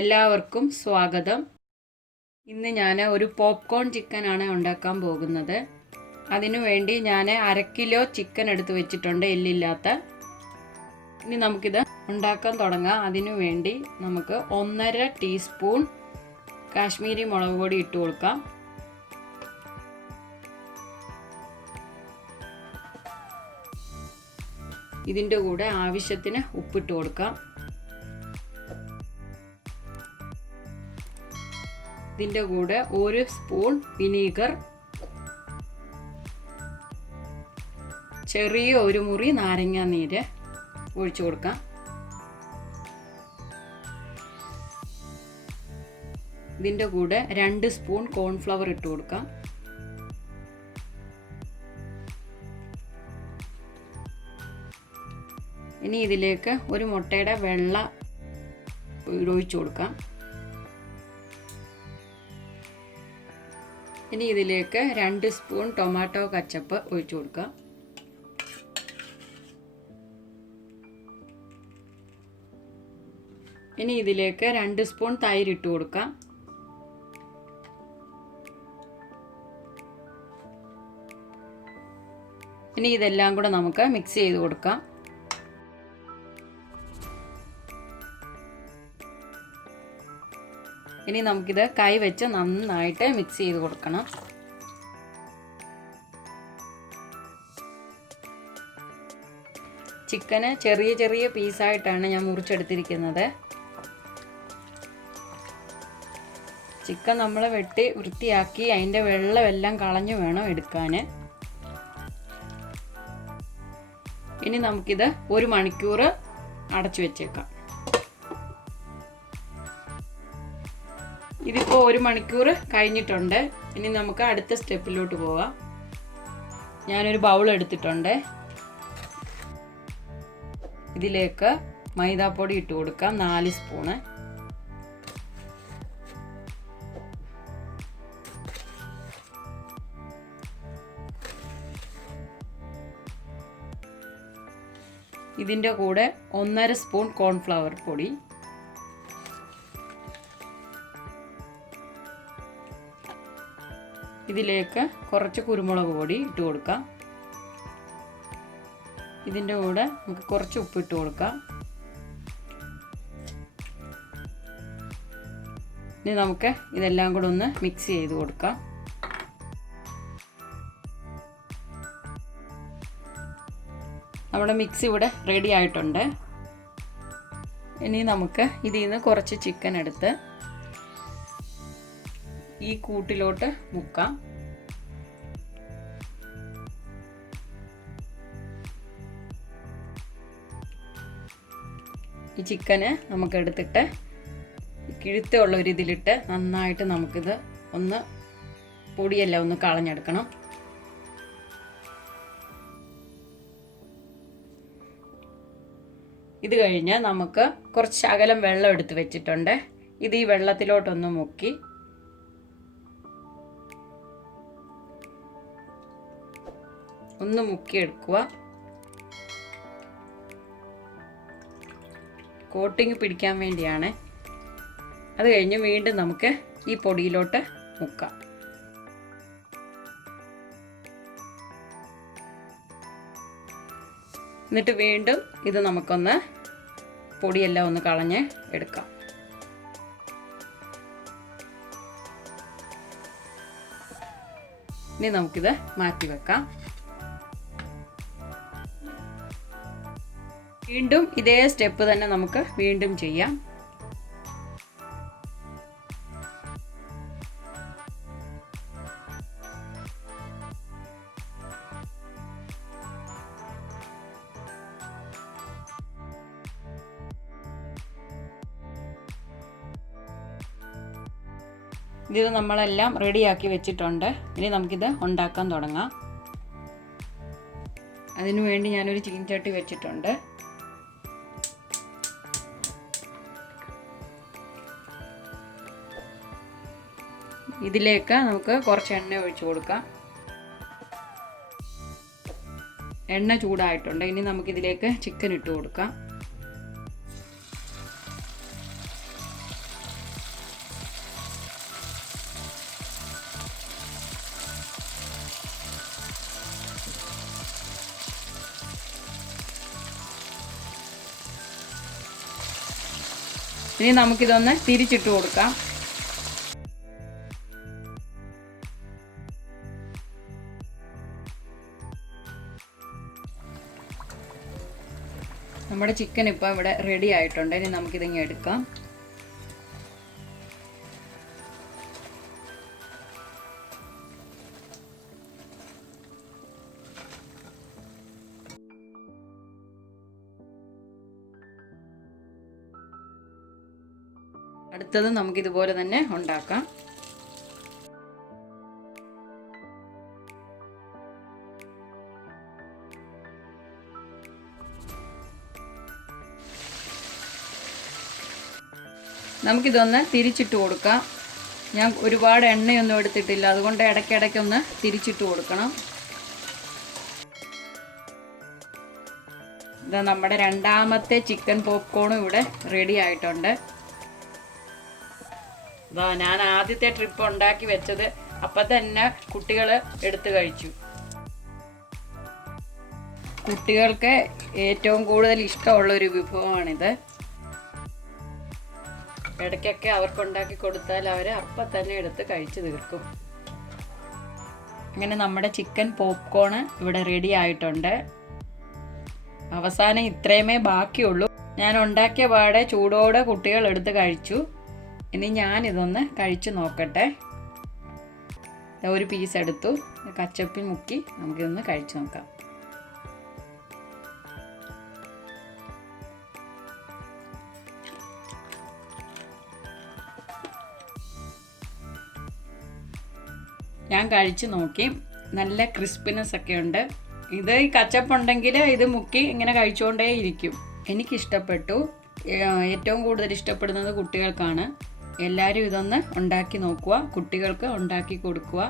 എല്ലാവർക്കും സ്വാഗതം. ഇന്ന് ഞാൻ ഒരു പോപ്കോൺ ചിക്കൻ ആണ് ഉണ്ടാക്കാൻ പോകുന്നത്. അതിനുവേണ്ടി ഞാൻ 1/2 കിലോ ചിക്കൻ എടുത്ത് വെച്ചിട്ടുണ്ട്, എല്ലില്ലാത്ത. ഇനി നമുക്കിത് ഉണ്ടാക്കാൻ തുടങ്ങാം. അതിനുവേണ്ടി നമുക്ക് 1.5 ടീസ്പൂൺ കാശ്മീരി മുളക് പൊടി ഇട്ട് കൊടുക്കാം. ഇതിൻ്റെ കൂടെ ആവശ്യത്തിന് ഉപ്പിട്ട് കൊടുക്കാം. ഇതിൻ്റെ കൂടെ 1 സ്പൂൺ വിനീഗർ, ചെറിയ ഒരു മുറി നാരങ്ങ നീര് ഒഴിച്ചു കൊടുക്കാം. ഇതിൻ്റെ കൂടെ 2 സ്പൂൺ കോൺഫ്ലവർ ഇട്ട് കൊടുക്കാം. ഇനി ഇതിലേക്ക് ഒരു മുട്ടയുടെ വെള്ള ഒഴിച്ചു കൊടുക്കാം. ഇനി ഇതിലേക്ക് 2 സ്പൂൺ ടൊമാറ്റോ കച്ചപ്പ് ഒഴിച്ചു കൊടുക്കാം. ഇനി ഇതിലേക്ക് 2 സ്പൂൺ തൈര് ഇട്ട് കൊടുക്കാം. ഇനി ഇതെല്ലാം കൂടെ നമുക്ക് മിക്സ് ചെയ്ത് കൊടുക്കാം. ഇനി നമുക്കിത് കൈ വെച്ച് നന്നായിട്ട് മിക്സ് ചെയ്ത് കൊടുക്കണം. ചിക്കന് ചെറിയ ചെറിയ പീസായിട്ടാണ് ഞാൻ മുറിച്ചെടുത്തിരിക്കുന്നത്. ചിക്കൻ നമ്മൾ വെട്ടി വൃത്തിയാക്കി അതിൻ്റെ വെള്ളമെല്ലാം കളഞ്ഞു വേണം എടുക്കാൻ. ഇനി നമുക്കിത് 1 മണിക്കൂർ അടച്ചു വെച്ചേക്കാം. ഇതിപ്പോൾ 1 മണിക്കൂർ കഴിഞ്ഞിട്ടുണ്ട്. ഇനി നമുക്ക് അടുത്ത സ്റ്റെപ്പിലോട്ട് പോവാം. ഞാനൊരു ബൗൾ എടുത്തിട്ടുണ്ട്. ഇതിലേക്ക് മൈദാപ്പൊടി ഇട്ട് കൊടുക്കാം, 4 സ്പൂണ്. ഇതിൻ്റെ കൂടെ 1.5 സ്പൂൺ കോൺഫ്ലവർ പൊടി, ഇതിലേക്ക് കുറച്ച് കുരുമുളക് പൊടി ഇട്ട് കൊടുക്കാം. ഇതിൻ്റെ കൂടെ നമുക്ക് കുറച്ച് ഉപ്പിട്ട് കൊടുക്കാം. ഇനി നമുക്ക് ഇതെല്ലാം കൂടെ ഒന്ന് മിക്സ് ചെയ്ത് കൊടുക്കാം. നമ്മുടെ മിക്സ് ഇവിടെ റെഡി ആയിട്ടുണ്ട്. ഇനി നമുക്ക് ഇതിൽ നിന്ന് കുറച്ച് ചിക്കൻ എടുത്ത് ഈ കൂട്ടിലോട്ട് മുക്കാം. ഈ ചിക്കന് നമുക്ക് എടുത്തിട്ട് കിഴുത്തുള്ള ഒരു ഇതിലിട്ട് നന്നായിട്ട് നമുക്കിത് ഒന്ന് പൊടിയെല്ലാം ഒന്ന് കളഞ്ഞെടുക്കണം. ഇത് കഴിഞ്ഞ് നമുക്ക് കുറച്ച് ശകലം വെള്ളം എടുത്ത് വെച്ചിട്ടുണ്ട്. ഇത് ഈ വെള്ളത്തിലോട്ടൊന്ന് മുക്കി ഒന്ന് മുക്കിയെടുക്കുക. കോട്ടിങ് പിടിക്കാൻ വേണ്ടിയാണ്. അത് കഴിഞ്ഞ് വീണ്ടും നമുക്ക് ഈ പൊടിയിലോട്ട് മുക്കാം. എന്നിട്ട് വീണ്ടും ഇത് നമുക്കൊന്ന് പൊടിയെല്ലാം ഒന്ന് കളഞ്ഞ് എടുക്കാം. ഇനി നമുക്കിത് മാറ്റി വെക്കാം. വീണ്ടും ഇതേ സ്റ്റെപ്പ് തന്നെ നമുക്ക് വീണ്ടും ചെയ്യാം. ഇത് നമ്മളെല്ലാം റെഡിയാക്കി വെച്ചിട്ടുണ്ട്. ഇനി നമുക്കിത് ഉണ്ടാക്കാൻ തുടങ്ങാം. അതിനുവേണ്ടി ഞാനൊരു ചീനച്ചട്ടി വെച്ചിട്ടുണ്ട്. ഇതിലേക്ക് നമുക്ക് കുറച്ച് എണ്ണ ഒഴിച്ചു കൊടുക്കാം. എണ്ണ ചൂടായിട്ടുണ്ട്. ഇനി നമുക്കിതിലേക്ക് ചിക്കൻ ഇട്ട് കൊടുക്കാം. ഇനി നമുക്കിതൊന്ന് തിരിച്ചിട്ട് കൊടുക്കാം. നമ്മുടെ ചിക്കൻ ഇപ്പോൾ ഇവിടെ റെഡി ആയിട്ടുണ്ട്. ഇനി നമുക്കിതിങ്ങ് എടുക്കാം. അടുത്തത് നമുക്കിതുപോലെ തന്നെ ഉണ്ടാക്കാം. നമുക്കിതൊന്ന് തിരിച്ചിട്ട് കൊടുക്കാം. ഞാൻ ഒരുപാട് എണ്ണയൊന്നും എടുത്തിട്ടില്ല, അതുകൊണ്ട് ഇടയ്ക്കിടയ്ക്കൊന്ന് തിരിച്ചിട്ട് കൊടുക്കണം. ഇതാ നമ്മുടെ രണ്ടാമത്തെ ചിക്കൻ പോപ്കോണും ഇവിടെ റെഡി ആയിട്ടുണ്ട്. ഇതാ ഞാൻ ആദ്യത്തെ ട്രിപ്പ് ഉണ്ടാക്കി വെച്ചത് അപ്പം തന്നെ കുട്ടികൾ എടുത്തു കഴിച്ചു. കുട്ടികൾക്ക് ഏറ്റവും കൂടുതൽ ഇഷ്ടമുള്ള ഒരു വിഭവമാണിത്. ഇടയ്ക്കൊക്കെ അവർക്കുണ്ടാക്കി കൊടുത്താൽ അവർ അപ്പം തന്നെ എടുത്ത് കഴിച്ചു തീർക്കും. അങ്ങനെ നമ്മുടെ ചിക്കൻ പോപ്കോണ് ഇവിടെ റെഡി ആയിട്ടുണ്ട്. അവസാനം ഇത്രയുമേ ബാക്കിയുള്ളൂ. ഞാൻ ഉണ്ടാക്കിയ പാടെ ചൂടോടെ കുട്ടികൾ എടുത്ത് കഴിച്ചു. ഇനി ഞാനിതൊന്ന് കഴിച്ചു നോക്കട്ടെ. ഒരു പീസ് എടുത്തു, കച്ചപ്പിൽ മുക്കി നമുക്കിതൊന്ന് കഴിച്ചു നോക്കാം. ഞാൻ കഴിച്ചു നോക്കി, നല്ല ക്രിസ്പിനെസ് ഒക്കെ ഉണ്ട്. ഇത് ഈ കച്ചപ്പുണ്ടെങ്കിൽ ഇത് മുക്കി ഇങ്ങനെ കഴിച്ചുകൊണ്ടേ ഇരിക്കും. എനിക്കിഷ്ടപ്പെട്ടു. ഏറ്റവും കൂടുതൽ ഇഷ്ടപ്പെടുന്നത് കുട്ടികൾക്കാണ്. എല്ലാവരും ഇതൊന്ന് ഉണ്ടാക്കി നോക്കുക, കുട്ടികൾക്ക് ഉണ്ടാക്കി കൊടുക്കുക.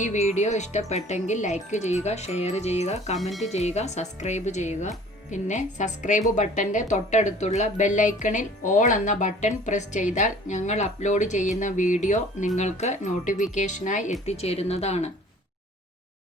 ഈ വീഡിയോ ഇഷ്ടപ്പെട്ടെങ്കിൽ ലൈക്ക് ചെയ്യുക, ഷെയർ ചെയ്യുക, കമൻറ്റ് ചെയ്യുക, സബ്സ്ക്രൈബ് ചെയ്യുക. പിന്നെ സബ്സ്ക്രൈബ് ബട്ടൻ്റെ തൊട്ടടുത്തുള്ള ബെല്ലൈക്കണിൽ ഓൾ എന്ന ബട്ടൺ പ്രസ് ചെയ്താൽ ഞങ്ങൾ അപ്ലോഡ് ചെയ്യുന്ന വീഡിയോ നിങ്ങൾക്ക് നോട്ടിഫിക്കേഷനായി എത്തിച്ചേരുന്നതാണ്.